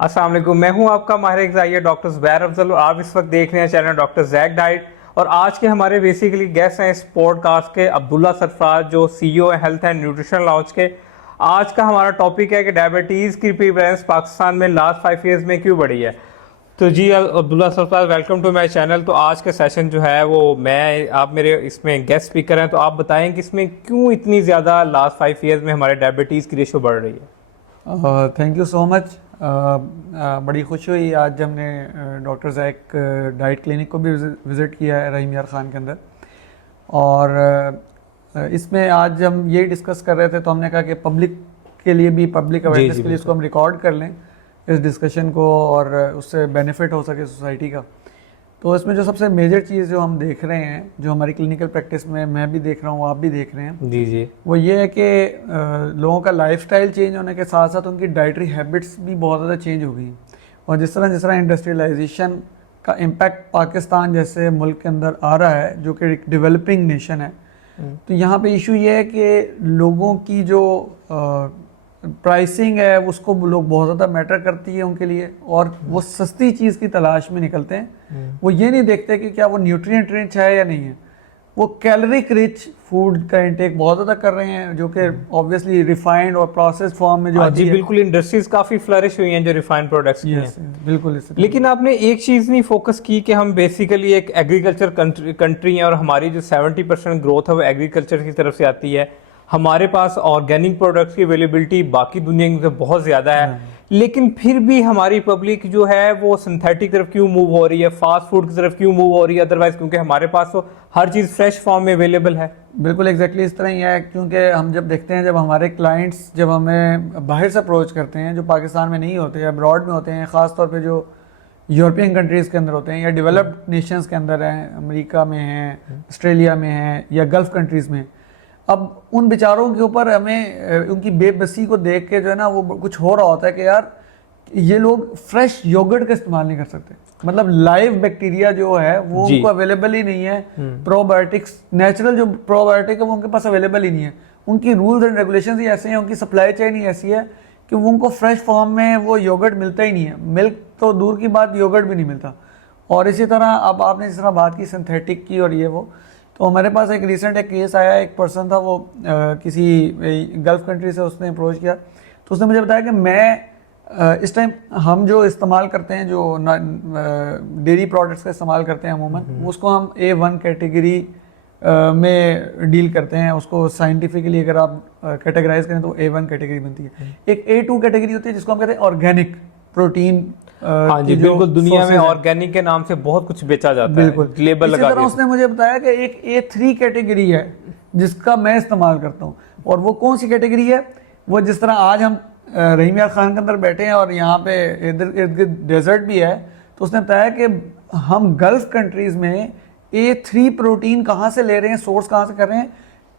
अस्सलाम वालेकुम, मैं हूं आपका माहिर ग़िज़ाई डॉक्टर ज़ुबैर अफजल और आप इस वक्त देख रहे हैं चैनल डॉक्टर जैक डाइट। और आज के हमारे बेसिकली गेस्ट हैं इस पॉडकास्ट के अब्दुल्ला सरफराज, जो सीईओ है हेल्थ एंड न्यूट्रिशन लाउंज के। आज का हमारा टॉपिक है कि डायबिटीज़ की प्रीवलेंस पाकिस्तान में लास्ट 5 ईयर्स में क्यों बढ़ी है। तो जी Abdullah Sarfaraz, welcome to my channel. तो आज का सेशन जो है वो आप मेरे इसमें गेस्ट स्पीकर हैं, तो आप बताएं कि इसमें क्यों इतनी ज़्यादा लास्ट 5 ईयर्स में हमारे डायबिटीज़ की रेशो बढ़ रही है। Thank you so much. बड़ी खुशी हुई आज हमने डॉक्टर जैक डाइट क्लिनिक को भी विज़िट किया है रहीम यार ख़ान के अंदर। और इसमें आज हम ये डिस्कस कर रहे थे, तो हमने कहा कि पब्लिक के लिए भी, पब्लिक अवेयरनेस के लिए इसको हम रिकॉर्ड कर लें इस डिस्कशन को, और उससे बेनिफिट हो सके सोसाइटी का। तो इसमें जो सबसे मेजर चीज़ जो हम देख रहे हैं, जो हमारी क्लिनिकल प्रैक्टिस में मैं भी देख रहा हूँ, आप भी देख रहे हैं, जी, वो ये है कि लोगों का लाइफस्टाइल चेंज होने के साथ साथ उनकी डाइटरी हैबिट्स भी बहुत ज़्यादा चेंज हो गई। और जिस तरह इंडस्ट्रियलाइजेशन का इम्पैक्ट पाकिस्तान जैसे मुल्क के अंदर आ रहा है, जो कि एक डेवलपिंग नेशन है, तो यहाँ पे इशू ये है कि लोगों की जो प्राइसिंग है उसको लोग बहुत ज़्यादा मैटर करती है उनके लिए, और वो सस्ती चीज़ की तलाश में निकलते हैं। वो ये नहीं देखते कि क्या वो न्यूट्रिएंट रिच है या नहीं है। वो कैलोरिक रिच फूड का इंटेक बहुत ज़्यादा कर रहे हैं, जो कि ऑब्वियसली रिफाइंड और प्रोसेस्ड फॉर्म में जो आती है। बिल्कुल, इंडस्ट्रीज काफ़ी फ्लरिश हुई हैं जो रिफाइंड प्रोडक्ट्स की हैं। बिल्कुल। लेकिन आपने एक चीज़ नहीं फोकस की कि हम बेसिकली एक एग्रीकल्चर कंट्री हैं, और हमारी जो 70% ग्रोथ है वो एग्रीकल्चर की तरफ से आती है। हमारे पास ऑर्गेनिक प्रोडक्ट्स की अवेलेबिलिटी बाकी दुनिया में बहुत ज़्यादा है, लेकिन फिर भी हमारी पब्लिक जो है वो सिंथेटिक तरफ क्यों मूव हो रही है, फास्ट फूड की तरफ क्यों मूव हो रही है अदरवाइज, क्योंकि हमारे पास तो हर चीज़ फ्रेश फॉर्म में अवेलेबल है। बिल्कुल एग्जैक्टली इस तरह ही है, क्योंकि हम जब देखते हैं, जब हमारे क्लाइंट्स जब हमें बाहर से अप्रोच करते हैं, जो पाकिस्तान में नहीं होते या अब्रॉड में होते हैं, ख़ासतौर पे जो यूरोपियन कंट्रीज़ के अंदर होते हैं या डेवलप्ड नेशंस के अंदर हैं, अमेरिका में हैं, ऑस्ट्रेलिया में हैं या गल्फ़ कंट्रीज़ में, अब उन बेचारों के ऊपर हमें उनकी बेबसी को देख के जो है ना, वो कुछ हो रहा होता है कि यार ये लोग फ्रेश योगर्ट का इस्तेमाल नहीं कर सकते। मतलब लाइव बैक्टीरिया जो है वो उनको अवेलेबल ही नहीं है। प्रोबायोटिक्स, नेचुरल जो प्रोबायोटिक है वो उनके पास अवेलेबल ही नहीं है। उनकी रूल्स एंड रेगुलेशंस ही ऐसे हैं, उनकी सप्लाई चेन ही ऐसी है कि वो उनको फ्रेश फॉर्म में वो योगर्ट मिलता ही नहीं है। मिल्क तो दूर की बात, योगर्ट भी नहीं मिलता। और इसी तरह अब आपने जिस तरह बात की सिंथेटिक की और ये वो, तो हमारे पास एक रिसेंट एक केस आया, एक पर्सन था, वो किसी गल्फ़ कंट्री से उसने अप्रोच किया, तो उसने मुझे बताया कि मैं इस टाइम हम जो इस्तेमाल करते हैं, जो डेयरी प्रोडक्ट्स का इस्तेमाल करते हैं अमूमन, उसको हम A1 कैटेगरी में डील करते हैं। उसको साइंटिफिकली अगर आप कैटेगराइज करें तो A1 कैटेगरी बनती है। एक A2 कैटेगरी होती है जिसको हम कहते हैं ऑर्गेनिक प्रोटीन। हाँ जी, बिल्कुल, दुनिया में ऑर्गेनिक के नाम से बहुत कुछ बेचा जाता है, बिल्कुल लेबल लगा के। उसने मुझे बताया कि एक A3 कैटेगरी है जिसका मैं इस्तेमाल करता हूँ। और वो कौन सी कैटेगरी है? वो जिस तरह आज हम रहीम यार ख़ान के अंदर बैठे हैं और यहाँ पे इधर इर्द गिर्द डेजर्ट भी है, तो उसने बताया कि हम गल्फ़ कंट्रीज़ में A3 प्रोटीन कहाँ से ले रहे हैं, सोर्स कहाँ से कर रहे हैं।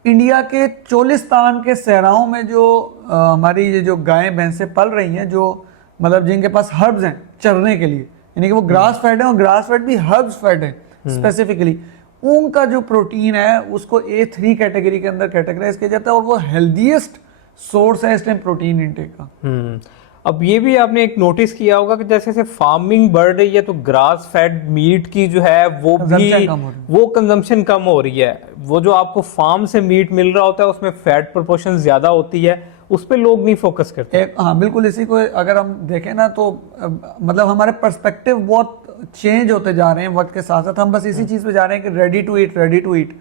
इंडिया के चोलिस्तान के सहराओं में जो हमारी ये जो गायें भैंसें पल रही हैं, जो मतलब जिनके पास हर्ब्स हैं चरने के लिए, यानी कि वो ग्रास फेड है, और ग्रास फेड भी हर्ब्स फेड है स्पेसिफिकली, उनका जो प्रोटीन है उसको A3 कैटेगरी के अंदर कैटेगराइज किया जाता है, और वो हेल्दीएस्ट सोर्स है इस टाइम प्रोटीन इंटेक का। अब ये भी आपने एक नोटिस किया होगा कि जैसे जैसे फार्मिंग बढ़ रही है तो ग्रास फेड मीट की जो है वो कंजम्पशन कम हो रही है। वो जो आपको फार्म से मीट मिल रहा होता है उसमें फैट प्रोपोर्शन ज्यादा होती है, उस पर लोग नहीं फोकस करते। हाँ बिल्कुल, इसी को अगर हम देखें ना, तो मतलब हमारे पर्सपेक्टिव बहुत चेंज होते जा रहे हैं वक्त के साथ साथ। हम बस इसी चीज़ पे जा रहे हैं कि रेडी टू ईट।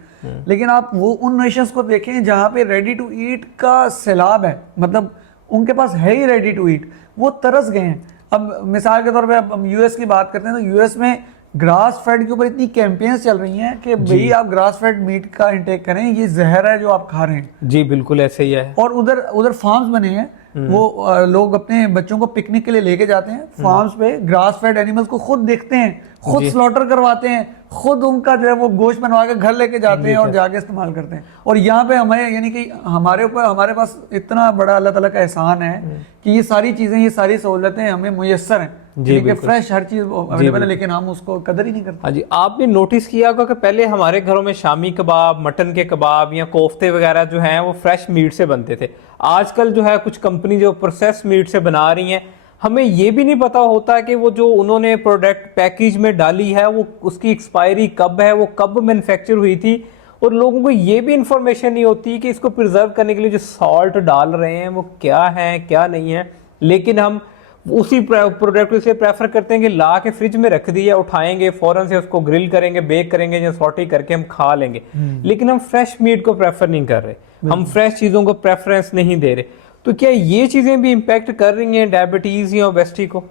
लेकिन आप वो उन नेशंस को देखें जहाँ पे रेडी टू ईट का सैलाब है, मतलब उनके पास है ही रेडी टू ईट, वो तरस गए हैं। अब मिसाल के तौर पे अब हम यूएस की बात करते हैं, तो यूएस में ग्रास फेड के ऊपर इतनी कैंपेन्स चल रही हैं कि भाई आप ग्रास फेड मीट का इंटेक करें, ये जहर है जो आप खा रहे हैं। जी बिल्कुल ऐसे ही है। और उधर फार्म्स बने हैं, वो लोग अपने बच्चों को पिकनिक के लिए लेके जाते हैं फार्म्स पे, ग्रास फेड एनिमल्स को खुद देखते हैं, खुद स्लॉटर करवाते हैं, खुद उनका जो है वो गोश्त बनवा के घर लेके जाते हैं और जाके इस्तेमाल करते हैं। और यहाँ पे हमें, यानी कि हमारे पास इतना बड़ा अल्लाह ताला का एहसान है कि ये सारी चीजें, ये सारी सहूलतें हमें मुयस्सर हैं, कि फ्रेश हर चीज अवेलेबल है, लेकिन हम उसको कदर ही नहीं करते। हाँ जी, आपने नोटिस किया होगा कि पहले हमारे घरों में शामी कबाब, मटन के कबाब या कोफ्ते वगैरह जो हैं वो फ्रेश मीट से बनते थे। आजकल जो है कुछ कंपनी जो प्रोसेस मीट से बना रही हैं, हमें ये भी नहीं पता होता कि वो जो उन्होंने प्रोडक्ट पैकेज में डाली है वो उसकी एक्सपायरी कब है, वो कब मैन्युफैक्चर हुई थी, और लोगों को ये भी इंफॉर्मेशन नहीं होती कि इसको प्रिजर्व करने के लिए जो सॉल्ट डाल रहे हैं वो क्या है क्या नहीं है। लेकिन हम उसी प्रोडक्ट से प्रेफर करते हैं कि ला के फ्रिज में रख दिया, उठाएंगे फौरन से उसको ग्रिल करेंगे, बेक करेंगे या सॉटी करके हम खा लेंगे। लेकिन हम फ्रेश मीट को प्रेफर नहीं कर रहे, हम फ्रेश चीज़ों को प्रेफरेंस नहीं दे रहे। तो क्या ये चीज़ें भी इम्पैक्ट कर रही हैं डायबिटीज़ या ओबेसिटी को?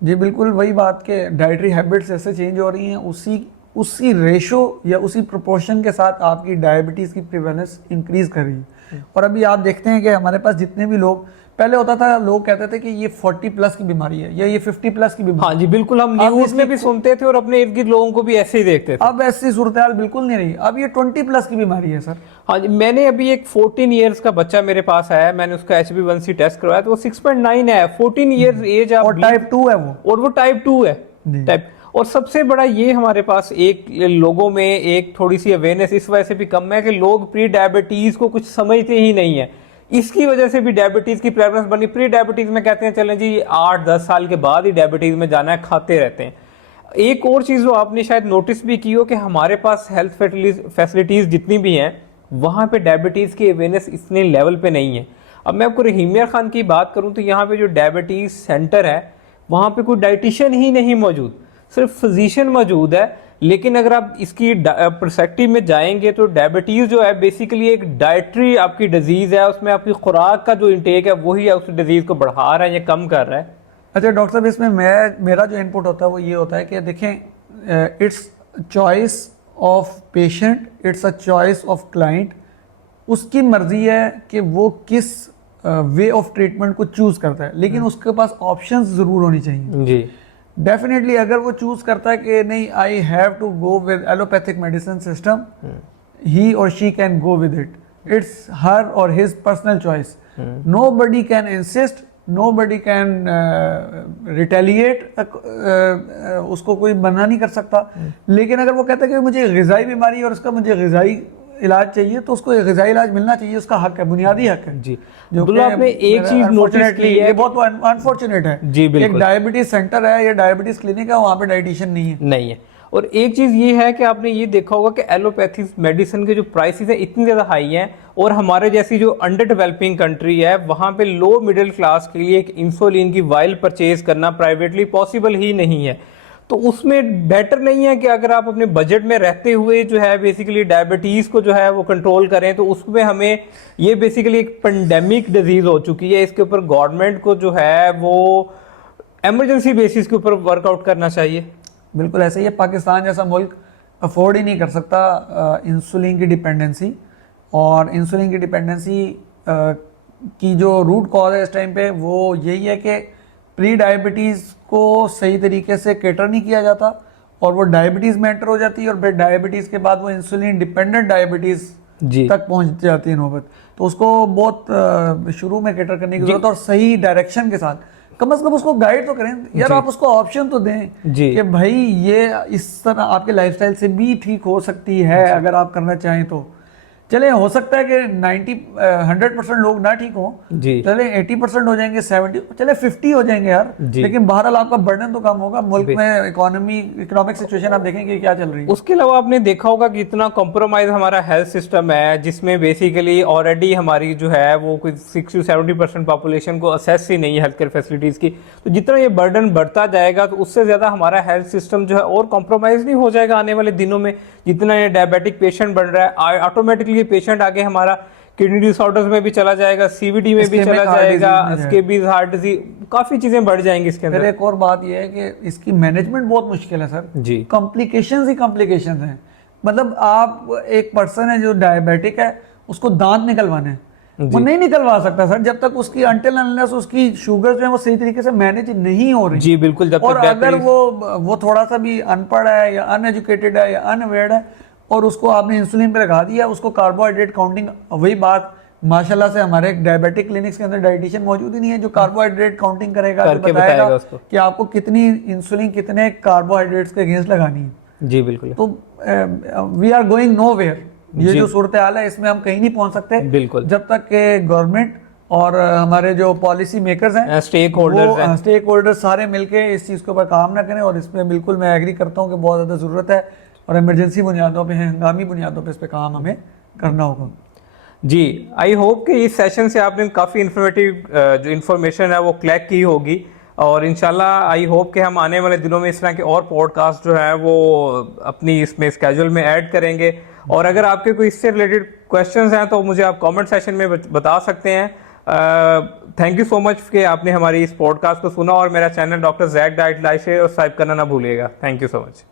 जी बिल्कुल, वही बात के डाइटरी हैबिट्स ऐसे चेंज हो रही हैं, उसी रेशो या उसी प्रोपोर्शन के साथ आपकी डायबिटीज़ की प्रिवेलेंस इंक्रीज कर रही है। और अभी आप देखते हैं कि हमारे पास जितने भी लोग, पहले होता था लोग कहते थे कि ये 40 प्लस की बीमारी है या ये 50 प्लस की बीमारी। हाँ जी बिल्कुल, हम न्यूज़ में भी सुनते थे और अपने इर्द गिर्द लोगों को भी ऐसे ही देखते थे। अब ऐसी सूरत हाल बिल्कुल नहीं रही, अब ये 20 प्लस की बीमारी है सर। हाँ जी, मैंने अभी एक 14 इयर्स का बच्चा मेरे पास आया, मैंने उसका HbA1c टेस्ट करवाया तो वो 6.9 है, 14 इयर्स एज। और टाइप 2 है वो, और वो टाइप 2 है टाइप। और सबसे बड़ा ये हमारे पास एक लोगों में एक थोड़ी सी अवेयरनेस इस वजह से भी कम है कि लोग प्री डायबिटीज को कुछ समझते ही नहीं है, इसकी वजह से भी डायबिटीज की प्रेफरेंस बनी। प्री डायबिटीज में कहते हैं चलें जी 8-10 साल के बाद ही डायबिटीज में जाना है, खाते रहते हैं। एक और चीज़ जो आपने शायद नोटिस भी की हो कि हमारे पास हेल्थ फैसिलिटीज़ जितनी भी हैं वहाँ पे डायबिटीज़ की अवेयरनेस इतने लेवल पे नहीं है। अब मैं आपको रहीमिया खान की बात करूँ तो यहाँ पे जो डायबिटीज़ सेंटर है वहाँ पे कोई डाइटिशियन ही नहीं मौजूद, सिर्फ फिजिशियन मौजूद है। लेकिन अगर आप इसकी परस्पेक्टिव में जाएंगे तो डायबिटीज़ जो है बेसिकली एक डाइटरी आपकी डिजीज़ है, उसमें आपकी खुराक का जो इंटेक है वही है उस डिजीज़ को बढ़ा रहा है या कम कर रहा है। अच्छा डॉक्टर साहब, इसमें मेरा जो इनपुट होता है वो ये होता है कि देखें, it's choice of patient, it's a choice of client. उसकी मर्जी है कि वो किस वे ऑफ ट्रीटमेंट को चूज़ करता है, लेकिन उसके पास ऑप्शंस ज़रूर होनी चाहिए जी। डेफिनेटली अगर वो चूज करता है कि नहीं I have to go with allopathic medicine system, he और she can go with it, it's her और his personal choice. Nobody can insist, nobody can retaliate, उसको कोई मना नहीं कर सकता। लेकिन अगर वो कहता है कि मुझे ग़िज़ाई बीमारी है और उसका मुझे ग़िज़ाई इलाज चाहिए तो उसको ग़िज़ाई इलाज मिलना चाहिए, उसका हक है, बुनियादी हक है। जी जो आपने एक चीज नोटिस की है, ये बहुत अनफॉर्चुनेट है जी बिल्कुल, एक डायबिटीज सेंटर है या डायबिटीज क्लिनिक है, वहाँ पे डाइटिशियन नहीं है। और एक चीज ये है कि आपने ये देखा होगा कि एलोपैथी मेडिसिन के जो प्राइसेस है इतनी ज्यादा हाई हैं, और हमारे जैसी जो अंडर डेवलपिंग कंट्री है वहाँ पे लो मिडिल क्लास के लिए एक इंसुलिन की वाइल परचेज करना प्राइवेटली पॉसिबल ही नहीं है। तो उसमें बेटर नहीं है कि अगर आप अपने बजट में रहते हुए जो है बेसिकली डायबिटीज़ को जो है वो कंट्रोल करें, तो उसमें हमें ये बेसिकली एक पेंडेमिक डिजीज़ हो चुकी है, इसके ऊपर गवर्नमेंट को जो है वो एमरजेंसी बेसिस के ऊपर वर्कआउट करना चाहिए। बिल्कुल ऐसे ही है, पाकिस्तान जैसा मुल्क अफोर्ड ही नहीं कर सकता इंसुलिन की डिपेंडेंसी। और इंसुलिन की डिपेंडेंसी की जो रूट कॉज है इस टाइम पे वो यही है कि प्री डायबिटीज़ को सही तरीके से कैटर नहीं किया जाता और वो डायबिटीज़ में एंटर हो जाती है, और फिर डायबिटीज़ के बाद वो इंसुलिन डिपेंडेंट डायबिटीज़ तक पहुंच जाती है नौबत। तो उसको बहुत शुरू में कैटर करने की जरूरत, और सही डायरेक्शन के साथ कम से कम उसको गाइड तो करें यार, आप उसको ऑप्शन तो दें कि भाई ये इस तरह आपके लाइफस्टाइल से भी ठीक हो सकती है अगर आप करना चाहें तो। चले हो सकता है कि 100% लोग ना ठीक हो, चले 80% हो जाएंगे, 70 चले 50 हो जाएंगे यार, लेकिन बहरहाल आपका बर्डन तो कम होगा। मुल्क में इकोनॉमिक सिचुएशन आप देखेंगे क्या चल रही है। उसके अलावा आपने देखा होगा कि इतना कॉम्प्रोमाइज हमारा हेल्थ सिस्टम है, जिसमें बेसिकली ऑलरेडी हमारी जो है वो कोई 60-70% पॉपुलेशन को असेस ही नहीं है हेल्थ केयर फैसिलिटीज की। तो जितना ये बर्डन बढ़ता जाएगा तो उससे ज्यादा हमारा हेल्थ सिस्टम जो है और कॉम्प्रोमाइज नहीं हो जाएगा आने वाले दिनों में। जितना ये डायबिटिक पेशेंट बढ़ रहा है, ऑटोमेटिकली पेशेंट आगे हमारा किडनी डिसऑर्डर्स में भी चला जाएगा, सीवीडी में भी चला जाएगा, स्केबीज, हार्ट डिजीज, काफी चीजें बढ़ जाएंगी इसके अंदर। एक और बात यह है कि इसकी मैनेजमेंट बहुत मुश्किल है सर जी। कॉम्प्लिकेशंस ही कॉम्प्लिकेशंस हैं। मतलब आप एक पर्सन है जो डायबिटिक है, उसको दांत निकलवाने हैं, वो नहीं निकलवा सकता सर जब तक उसकी अंटिल अनलेस उसकी शुगर जो है वो सही तरीके से मैनेज नहीं हो रही। जी बिल्कुल। जब और अगर वो थोड़ा सा भी अनपढ़ है या अनएजुकेटेड है या अनअवेयर्ड है और उसको आपने इंसुलिन पे लगा दिया, उसको कार्बोहाइड्रेट काउंटिंग, वही बात माशाल्लाह से हमारे डायबिटिक क्लिनिक्स के अंदर डाइटिशियन मौजूद ही नहीं है जो कार्बोहाइड्रेट काउंटिंग करेगा, जो बताएगा कि आपको कितनी इंसुलिन कितने कार्बोहाइड्रेट्स के अगेंस्ट लगानी है। जी बिल्कुल। तो वी आर गोइंग नोवेयर। ये जो सूरत हाल है इसमें हम कहीं नहीं पहुंच सकते बिल्कुल, जब तक कि गवर्नमेंट और हमारे जो पॉलिसी मेकर्स हैं, स्टेक होल्डर्स हैं, स्टेक होल्डर्स सारे मिलके इस चीज़ के ऊपर काम ना करें। और इसमें बिल्कुल मैं एग्री करता हूँ कि बहुत ज़्यादा ज़रूरत है और इमरजेंसी बुनियादों पे, हंगामी बुनियादों पे इस पे काम हमें करना होगा। जी। आई होप कि इस सेशन से आपने काफ़ी इन्फॉर्मेटिव जो इन्फॉर्मेशन है वो कलेक्ट की होगी और इंशाल्लाह आई होप कि हम आने वाले दिनों में इस तरह के और पॉडकास्ट जो है वो अपनी इसमें स्केड्यूल में ऐड करेंगे। और अगर आपके कोई इससे रिलेटेड क्वेश्चंस हैं तो मुझे आप कमेंट सेशन में बता सकते हैं। थैंक यू सो मच कि आपने हमारी इस पॉडकास्ट को सुना और मेरा channel doctor Jack diet like share और सब्सक्राइब करना ना भूलिएगा। Thank you so much.